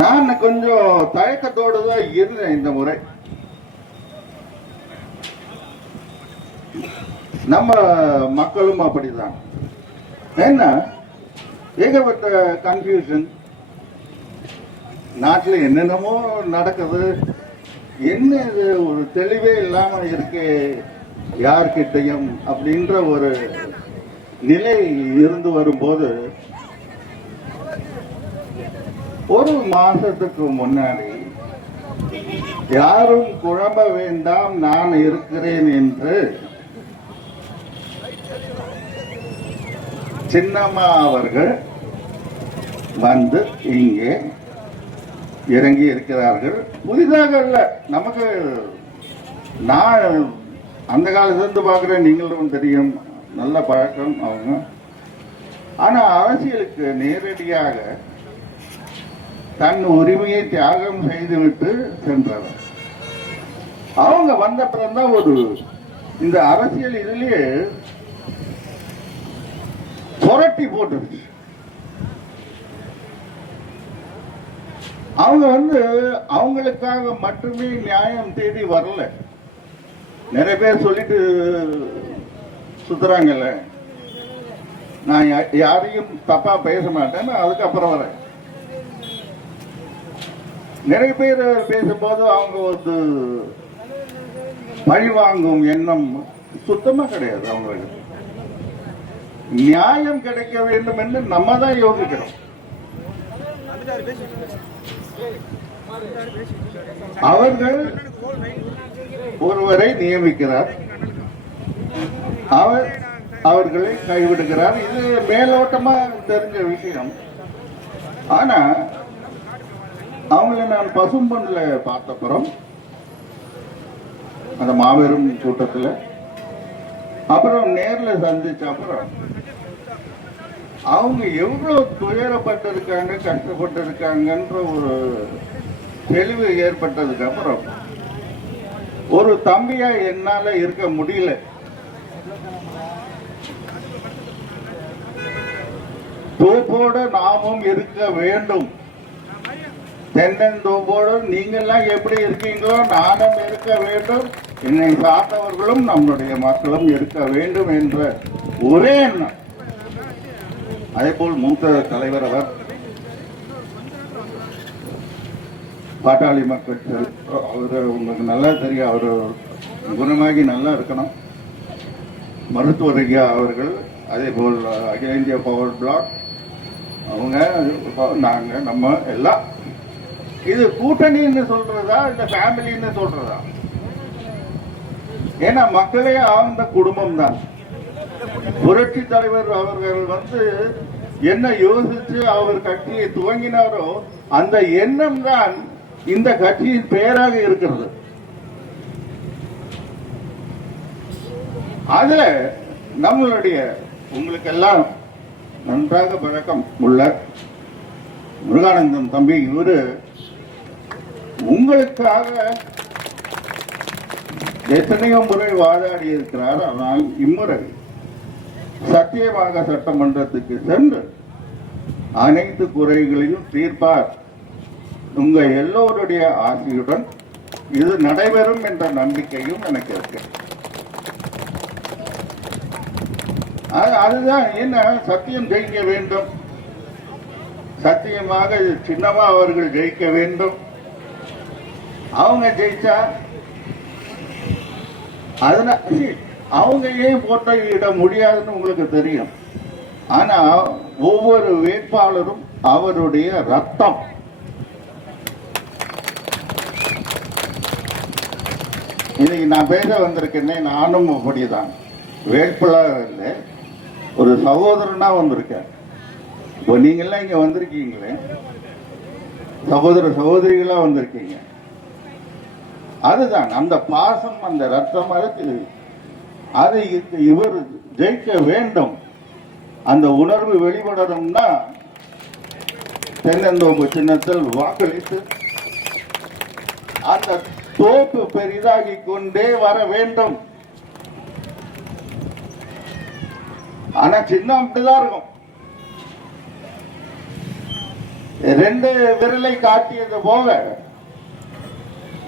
நான் கொஞ்சம் தயக்கத்தோடு தான் இருந்தேன் இந்த முறை. நம்ம மக்களும் அப்படிதான். என்ன ஏகப்பட்ட கன்ஃபியூஷன், நாட்டில் என்னென்னமோ நடக்குது, என்ன இது ஒரு தெளிவே இல்லாம இருக்கு யார்கிட்டையும் அப்படின்ற ஒரு நிலை இருந்து வரும்போது, ஒரு மாசத்துக்கு முன்னாடி யாரும் குழம்ப வேண்டாம் நான் இருக்கிறேன் என்று சின்னம்மா அவர்கள் வந்து இங்கே இறங்கி இருக்கிறார்கள். புதிதாக இல்ல, நமக்கு நான் அந்த காலத்திலிருந்து பார்க்கிறேன், நீங்களும் தெரியும், நல்ல பழக்கம் அவங்க. ஆனா அரசியலுக்கு நேரடியாக தன் உரிமையை தியாகம் செய்துவிட்டு சென்றவர். அவங்க வந்த பிறந்தான் ஒரு இந்த அரசியல் இதுலயே புரட்டி போட்டுருச்சு. அவங்க அவங்களுக்காக மட்டுமே நியாயம் தேடி வரல. நிறைய பேர் சொல்லிட்டு சுத்துறாங்கல்ல, நான் யாரையும் தப்பா பேச மாட்டேன், அதுக்கப்புறம் வரேன். நிறைய பேர் பேசும்போது அவங்க ஒரு பழி வாங்கும் எண்ணம் சுத்தமா கிடையாது. அவங்களுக்கு நியாயம் கிடைக்க வேண்டும் என்று நம்ம தான் யோசிக்கிறோம். அவர்கள் ஒருவரை நியமிக்கிறார், அவர்களை கைவிடுகிறார். இது மேலோட்டமா தெரிஞ்ச விஷயம். ஆனா அவங்களை நான் பசும்பொன்ல பார்த்தப்புறம், அந்த மாபெரும் கூட்டத்தில், அப்புறம் நேரில் சந்திச்ச அப்புறம் அவங்க எவ்வளவு துயரப்பட்டு இருக்காங்க, கஷ்டப்பட்டு இருக்காங்கன்ற ஒரு தெளிவு ஏற்பட்டதுக்கு அப்புறம் ஒரு தம்பியா என்னால இருக்க முடியல. தோப்போட நாமும் இருக்க வேண்டும். தென்னந்தோப்போடு நீங்கெல்லாம் எப்படி இருக்கீங்களோ நானும் இருக்க வேண்டும், என்னை சார்ந்தவர்களும் நம்முடைய மக்களும் இருக்க வேண்டும் என்ற ஒரே எண்ணம். அதே போல் மூத்த தலைவர் அவர் பாட்டாளி மக்கள், அவரு உங்களுக்கு நல்லா தெரியும், அவரு குணமாகி நல்லா இருக்கணும். மருத்துவர் ஐயா அவர்கள், அதே போல் அகில இந்திய பவர் பிளாக், அவங்க, நாங்க, நம்ம எல்லாம் இது கூட்டணின்னு சொல்றதா இந்த ஃபேமிலின்னு சொல்றதா? ஏன்னா மக்களே ஆழ்ந்த குடும்பம் தான். புரட்சி தலைவர் அவர்கள் என்ன யோசிச்சு அவர் கட்சியை துவங்கினாரோ அந்த எண்ணம் தான் இந்த கட்சியின் பெயராக இருக்கிறது. அதுல நம்மளுடைய உங்களுக்கெல்லாம் நன்றாக பழக்கம் உள்ள முருகானந்தம் தம்பி, இவரு உங்களுக்காக எத்தனையோ முறை வாதாடி இருக்கிறார். ஆனால் இம்முறை சத்தியமாக சட்டமன்றத்துக்கு சென்று அனைத்து குறைகளையும் தீர்ப்பார். உங்க எல்லோருடைய ஆசையுடன் இது நடைபெறும் என்ற நம்பிக்கையும் எனக்கு இருக்கு. அதுதான் என்ன, சத்தியம் ஜெயிக்க வேண்டும், சத்தியமாக சின்னமா அவர்கள் ஜெயிக்க வேண்டும். அவங்க ஜெயிச்சா அதனால அவங்க ஏன் போட்டியிட முடியாதுன்னு உங்களுக்கு தெரியும். ஆனா ஒவ்வொரு வேட்பாளரும் அவருடைய ரத்தம். இன்னைக்கு நான் பேச வந்திருக்கேன்னே, நானும் அப்படிதான் வேட்பாளர் இல்லை, ஒரு சகோதரனா வந்திருக்கேன். இப்போ நீங்கெல்லாம் இங்க வந்திருக்கீங்களே, சகோதர சகோதரிகளா வந்திருக்கீங்க. அதுதான் அந்த பாசம், அந்த ரத்தம், அதுக்கு அதை இவர் ஜெயிக்க வேண்டும். அந்த உணர்வு வெளிப்படணும்னா தென்னந்தோப்பு சின்னத்தில் வாக்களித்து அந்த தோப்பு பெரிதாகி கொண்டே வர வேண்டும். ஆனா சின்னம் அப்படிதான் இருக்கும். 2 விரலை காட்டியது போக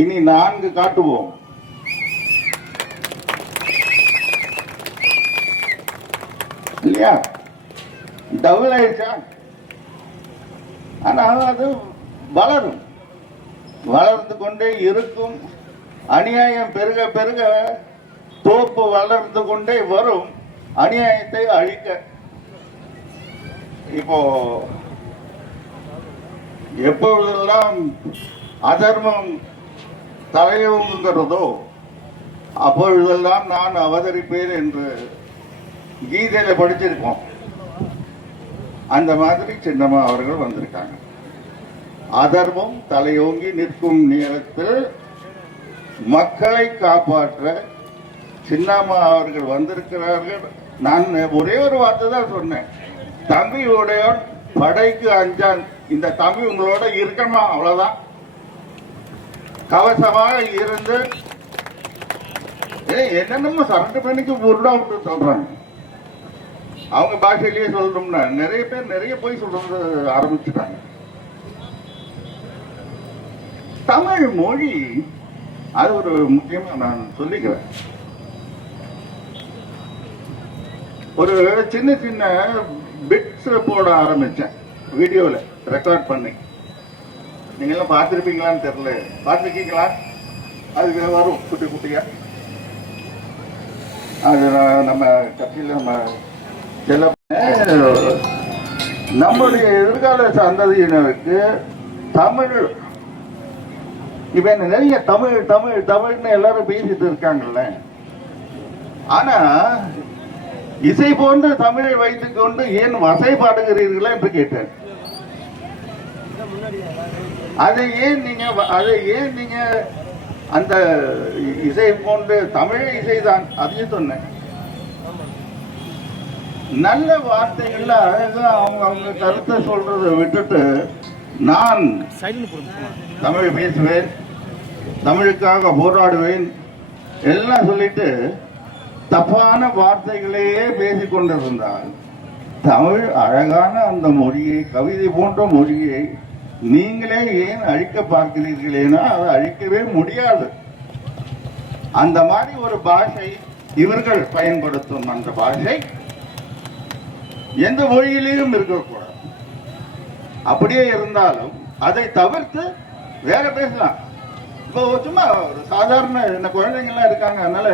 இனி 4 காட்டுவோம். இல்லையா? டபுள் ஆயிடுச்சா? ஆனா அது வளரும், வளர்ந்து கொண்டே இருக்கும். அநியாயம் பெருக பெருக தோப்பு வளர்ந்து கொண்டே வரும். அநியாயத்தை அழிக்க இப்போ எப்பொழுதெல்லாம் அதர்மம் தலையோங்குகிறதோ அப்பொழுதெல்லாம் நான் அவதரிப்பேன் என்று கீதையில படிச்சிருக்கோம். அந்த மாதிரி சின்னம்மா அவர்கள் வந்திருக்காங்க. அதர்மம் தலையோங்கி நிற்கும் நேரத்தில் மக்களை காப்பாற்ற சின்னம்மா அவர்கள் வந்திருக்கிறார்கள். நான் ஒரே ஒரு வார்த்தை தான் சொன்னேன், தம்பியுடைய படைக்கு அஞ்சான். இந்த தம்பி உங்களோட இருக்கணுமா, அவ்வளவுதான். கவசமாக இருந்து என்னென்ன சரண்டு பண்ணிக்கு உருடா விட்டு சொல்றாங்க. அவங்க பாஷையிலேயே சொல்லணும்னா நிறைய பேர் நிறைய போய் சொல்றது ஆரம்பிச்சுட்டாங்க. தமிழ் மொழி அது ஒரு முக்கியமா நான் சொல்லிக்கிறேன். ஒரு சின்ன சின்ன பிட்ஸ் போட ஆரம்பிச்சேன், வீடியோல ரெக்கார்ட் பண்ணி. நீங்க எல்லாம் பார்த்திருப்பீங்களான்னு தெரியல. பார்த்திருக்கீங்களா? அது வரும் குட்டி குட்டியா. அது நம்ம கட்சியில் நம்ம நம்முடைய எதிர்கால சந்ததியினருக்கு தமிழ் இப்ப நிறைய தமிழ் தமிழ் தமிழ்னு எல்லாரும் பேசிட்டு இருக்காங்கல்ல. ஆனா இசை போன்ற தமிழை வைத்துக் கொண்டு ஏன் வசை பாடுகிறீர்களா என்று கேட்டேன். அதை ஏன் நீங்க அந்த இசை போன்ற தமிழ் இசைதான், அதையும் சொன்னேன். நல்ல வார்த்தைகள்ல அழகா அவங்க கருத்தை சொல்றதை விட்டுட்டு நான் தமிழ் பேசுவேன், தமிழுக்காக போராடுவேன் எல்லாம் சொல்லிட்டு தப்பான வார்த்தைகளையே பேசிக் கொண்டிருந்தால் தமிழ் அழகான அந்த மொழியை, கவிதை போன்ற மொழியை நீங்களே ஏன் அழிக்க பார்க்கிறீர்களேனா அதை அழிக்கவே முடியாது. அந்த மாதிரி ஒரு பாஷை இவர்கள் பயன்படுத்தும் அந்த பாஷை எந்த மொழியிலையும் இருக்கக்கூடாது. அப்படியே இருந்தாலும் அதை தவிர்த்து வேற பேசலாம். இப்போ சும்மா ஒரு சாதாரண இந்த குழந்தைங்கள்லாம் இருக்காங்க, அதனால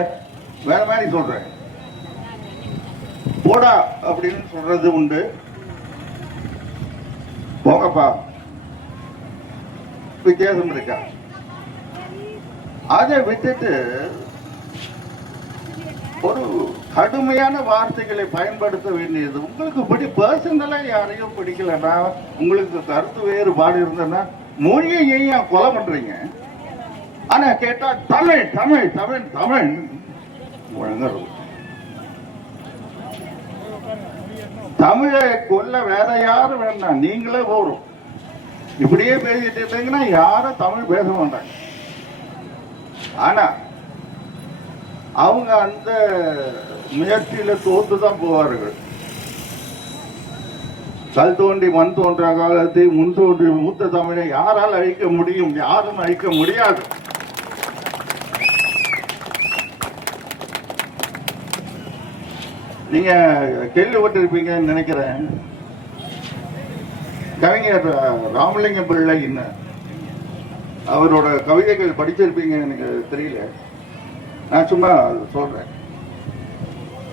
வேற மாதிரி சொல்றேன். போடா அப்படின்னு சொல்றது உண்டு, போங்கப்பா வித்தியாசம் இருக்கா. அதை விட்டுட்டு ஒரு கடுமையான வார்த்தைகளை பயன்படுத்த வேண்டியது உங்களுக்கு பர்சனலா யாரையும் பிடிக்கலன்னா, உங்களுக்கு கருத்து வேறுபாடு இருந்ததுன்னா மொழியை ஏன் கொலை பண்றீங்க? ஆனா கேட்டா தமிழ் தமிழ் தமிழ் தமிழ் முழங்குறது. தமிழை கொல்ல வேற யாரும் வேண்டாம், நீங்களே போறோம். இப்படியே பேசிட்டு இருந்தீங்கன்னா யாரும் தமிழ் பேச மாட்டாங்க. ஆனா அவங்க அந்த முயற்சியில தோத்துதான் போவார்கள். கல் தோன்றி மண் தோன்ற காலத்தை முன் தோன்றி மூத்த தமிழை யாரால் அழிக்க முடியும்? யாரும் அழிக்க முடியாது. நீங்க கேள்விப்பட்டிருப்பீங்கன்னு நினைக்கிறேன், கவிஞர் ராமலிங்கம் பிள்ளை அவரோட கவிதைகள் படிச்சிருப்பீங்க, எனக்கு தெரியல, நான் சும்மா சொல்றேன்.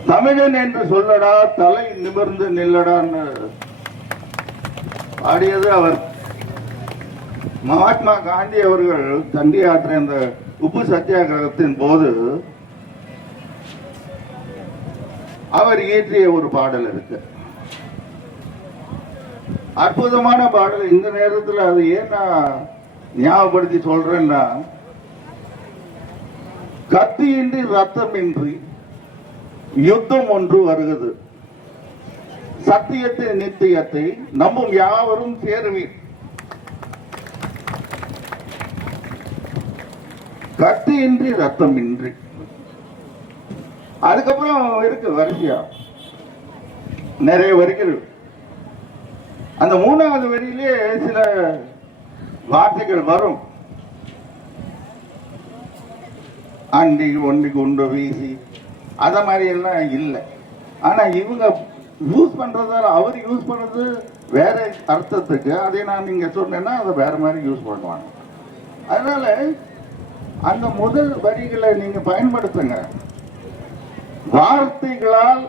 தமிழன் என்று சொல்லடா, தலை நிமிர்ந்து நில்லடான்னு பாடியது அவர். மகாத்மா காந்தி அவர்கள் தண்டி யாத்திரை அந்த உப்பு சத்தியாகிரகத்தின் போது அவர் இயற்றிய ஒரு பாடல் இருக்கு, அற்புதமான பாடல். இந்த நேரத்தில் அது ஏன் நான் ஞாபகப்படுத்தி சொல்றேன்னா, கத்தியின்றி ரத்தமின்றி யுத்தம் ஒன்று வருகிறது, சத்தியத்தின் நித்தியத்தை நம்பும் யாவரும் சேருவீர். கத்தியின்றி ரத்தமின்றி. அதுக்கப்புறம் இருக்கு வரிசையா நிறைய வருகிறது. அந்த மூணாவது வரியிலே சில வார்த்தைகள் வரும். அண்டி ஒண்டி கொண்டு வீசி அத மாதிரி எல்லாம் இல்லை. ஆனா இவங்க யூஸ் பண்றதால அவர் யூஸ் பண்றது வேற அர்த்தத்துக்கு, அதே நான் நீங்க சொன்னேன்னா அதை வேற மாதிரி யூஸ் பண்ணுவாங்க. அதனால அந்த முதல் வரிகளை நீங்க பயன்படுத்துங்க. வார்த்தைகளால்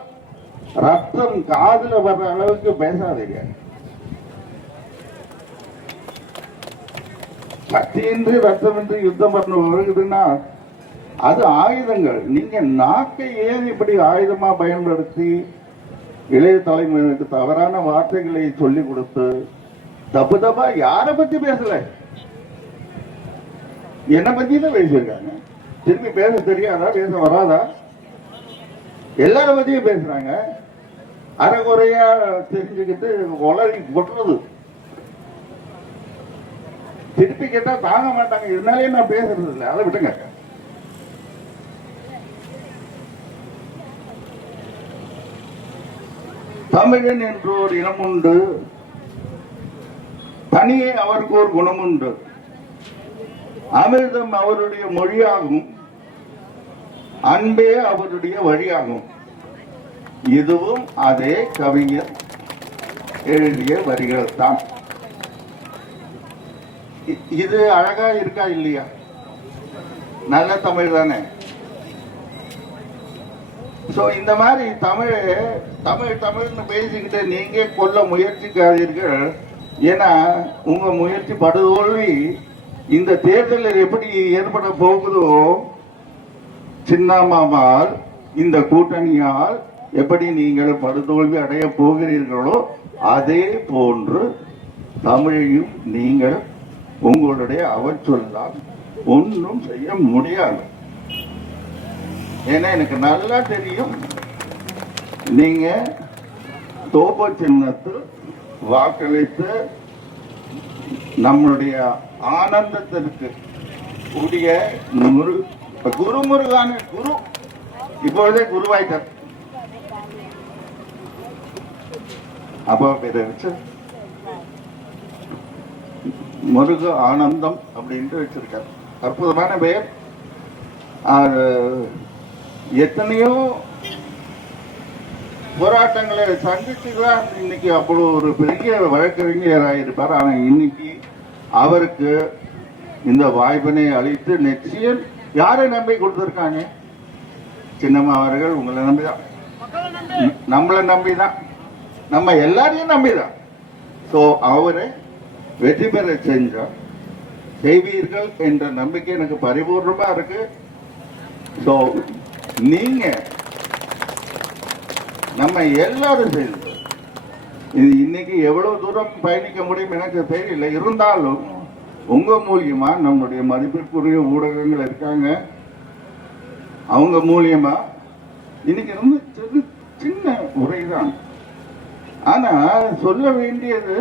ரத்தம் காதுல வர்ற அளவுக்கு பேசாதீங்க. கத்தியின்றி ரத்தமின்றி யுத்தம் பண்ண வருகுதுன்னா அது ஆயுதங்கள். நீங்க நாக்கை ஏன் இப்படி ஆயுதமா பயன்படுத்தி இளைய தலைமுறைக்கு தவறான வார்த்தைகளை சொல்லிக் கொடுத்து தப்பு தப்பா யாரை பத்தி பேசல, என்ன பத்தி தான் பேசியிருக்காங்க. திரும்பி பேச தெரியாதா, பேச வராதா? எல்லார பத்தியும் பேசுறாங்க. அரைகுறையா தெரிஞ்சுக்கிட்டு உலகி கொட்டுறது. திருப்பி கேட்டா தாங்க மாட்டாங்க. இதனாலே நான் பேசுறது இல்லை, அதை விட்டுங்க. தமிழன் என்று ஒரு இனம் உண்டு, தனியே அவருக்கு ஒரு குணம் உண்டு. அமிர்தம் அவருடைய மொழியாகும், அன்பே அவருடைய வழியாகும். இதுவும் அதே கவிஞர் எழுதிய வரிகள் தான். இது அழகா இருக்கா இல்லையா? நல்ல தமிழ் தானே? சோ இந்த மாதிரி தமிழ் தமிழ் தமிழ்னு பேசிக்கிட்டு நீங்க கொல்ல முயற்சிக்காதீர்கள். ஏன்னா உங்க முயற்சி படுதோல்வி இந்த தேர்தலில் எப்படி ஏற்பட போகுதோ, சின்னம்மாவால் இந்த கூட்டணியால் எப்படி நீங்கள் படுதோல்வி அடைய போகிறீர்களோ அதே போன்று தமிழையும் நீங்கள் உங்களுடைய அவச்சொல்லால் ஒன்றும் செய்ய முடியாது. ஏன்னா எனக்கு நல்லா தெரியும், நீங்க தோப்ப சின்னத்தில் வாக்களித்து நம்மளுடைய ஆனந்தத்திற்கு கூடிய குருமுருகான குரு இப்பொழுதே குருவாயிட்டார். அப்பா பேரை வச்சு முருக ஆனந்தம் அப்படின்ட்டு வச்சிருக்கார். அற்புதமான பெயர். எத்தனையோ போராட்டங்களை சந்திச்சுதான் இன்னைக்கு அவ்வளவு ஒரு பெரிய வழக்கறிஞராக இருப்பார். ஆனா இன்னைக்கு அவருக்கு இந்த வாய்ப்பினை அளித்து நிச்சயம் யாரை நம்பி கொடுத்திருக்காங்க? சின்னம்மா அவர்கள் உங்களை நம்பிதான், நம்மளை நம்பிதான், நம்ம எல்லாரையும் நம்பிதான். சோ அவரை வெற்றி பெற செய்வீர்கள் என்ற நம்பிக்கை எனக்கு பரிபூர்ணமா இருக்கு. சோ நீங்க நம்ம எல்லாரும் சேர்ந்து இன்னைக்கு எவ்வளவு தூரம் பயணிக்க முடியும் எனக்கு தெரியல. இருந்தாலும் உங்க மூலியமா நம்முடைய மதிப்பிற்குரிய ஊடகங்கள் இருக்காங்க, அவங்க மூலியமா இன்னைக்கு ரொம்ப சின்ன உரைதான். ஆனா சொல்ல வேண்டியது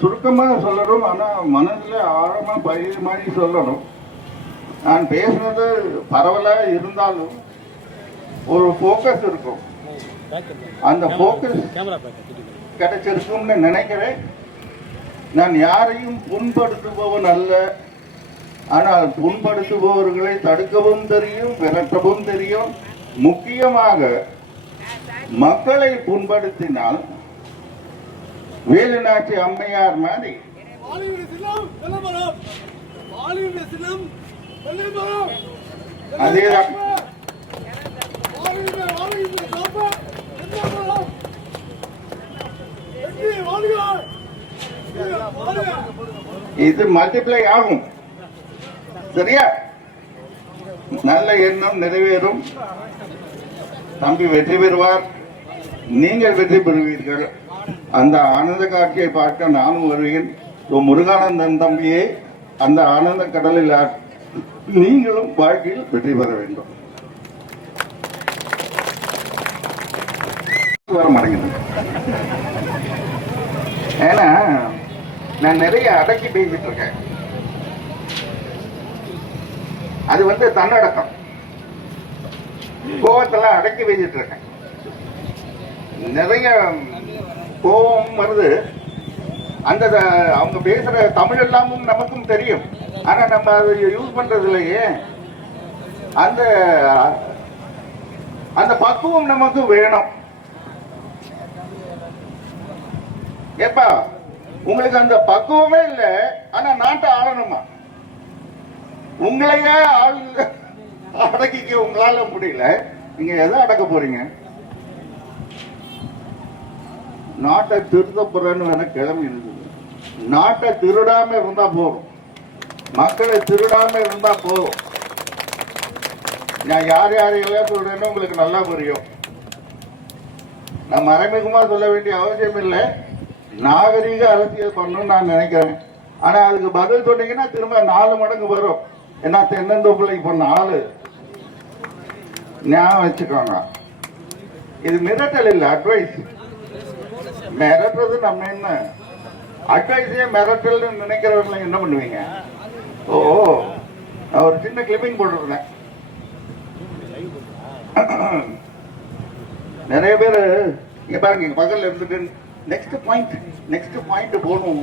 சுருக்கமாக சொல்லணும். ஆனா மனதில் ஆழமா பயிர் மாதிரி சொல்லணும். நான் பேசுனது பரவலா இருந்தாலும் ஒரு போக்கஸ் இருக்கும். அந்த போக்கஸ் கிடைச்சிருக்கும்னு நினைக்கிறேன். நான் யாரையும் புண்படுத்துபவன் அல்ல. ஆனால் புண்படுத்துபவர்களை தடுக்கவும் தெரியும், விரட்டவும் தெரியும். முக்கியமாக மக்களை புண்படுத்தினால் வேலுநாச்சி அம்மையார் மாதிரி அதேதான். இது மல்டிப்ளை ஆகும். சரியா? நல்ல எண்ணம் நிறைவேறும். தம்பி வெற்றி பெறுவார், நீங்கள் வெற்றி பெறுவீர்கள். அந்த ஆனந்த காட்சியை பார்க்க நானும் வருவேன். முருகானந்தன் தம்பியை அந்த ஆனந்த கடலில் நீங்களும் வாழ்க்கையில் வெற்றி பெற வேண்டும். வர மாட்டேங்குது. ஏன்னா நான் நிறைய அடக்கி பேசிட்டு இருக்கேன். அது தன்னடக்கம். கோவத்தெல்லாம் அடக்கி பேசிட்டு இருக்கேன். நிறைய கோபம் வருது. அந்த அவங்க பேசுற தமிழ் எல்லாமும் நமக்கும் தெரியும். ஆனா நம்ம அதை யூஸ் பண்றது இல்லையே. அந்த அந்த பக்குவம் நமக்கு வேணும். ஏப்பா உங்களுக்கு அந்த பக்குவமே இல்லை, ஆனா நாட்டை ஆளணுமா? உங்களையே அடக்கிக்க உங்களால முடியல, நீங்க எதை அடக்க போறீங்க? நாட்டை திருத்த போறேன்னு வேணா கிளம்பி இருக்குது. நாட்டை திருடாம இருந்தா போதும், மக்களை திருடாம இருந்தா போதும். நான் யார் யாரையெல்லாம் சொல்றேன்னு உங்களுக்கு நல்லா புரியும். நான் மறைமுகமா சொல்ல வேண்டிய அவசியம் இல்லை. நாகரீக அரசியல் பண்ணணும்னு நான் நினைக்கிறேன். ஆனா அதுக்கு பதில் சொன்னீங்கன்னா திரும்ப 4 மடங்கு வரும். ஏன்னா தென்னந்தோப்புல இப்ப 4 ஞாபகம் வச்சுக்கோங்க. இது மிரட்டல் இல்லை, அட்வைஸ். மிரட்டுறது நம்ம என்ன, அட்வைஸே மிரட்டல் நினைக்கிறவர்கள் என்ன பண்ணுவீங்க? ஓ, நான் ஒரு சின்ன கிளிப்பிங் போட்டிருந்தேன். நிறைய பேர் இங்க பாருங்க, பகல்ல இருந்துட்டு நெக்ஸ்ட் பாயிண்ட் போகணும்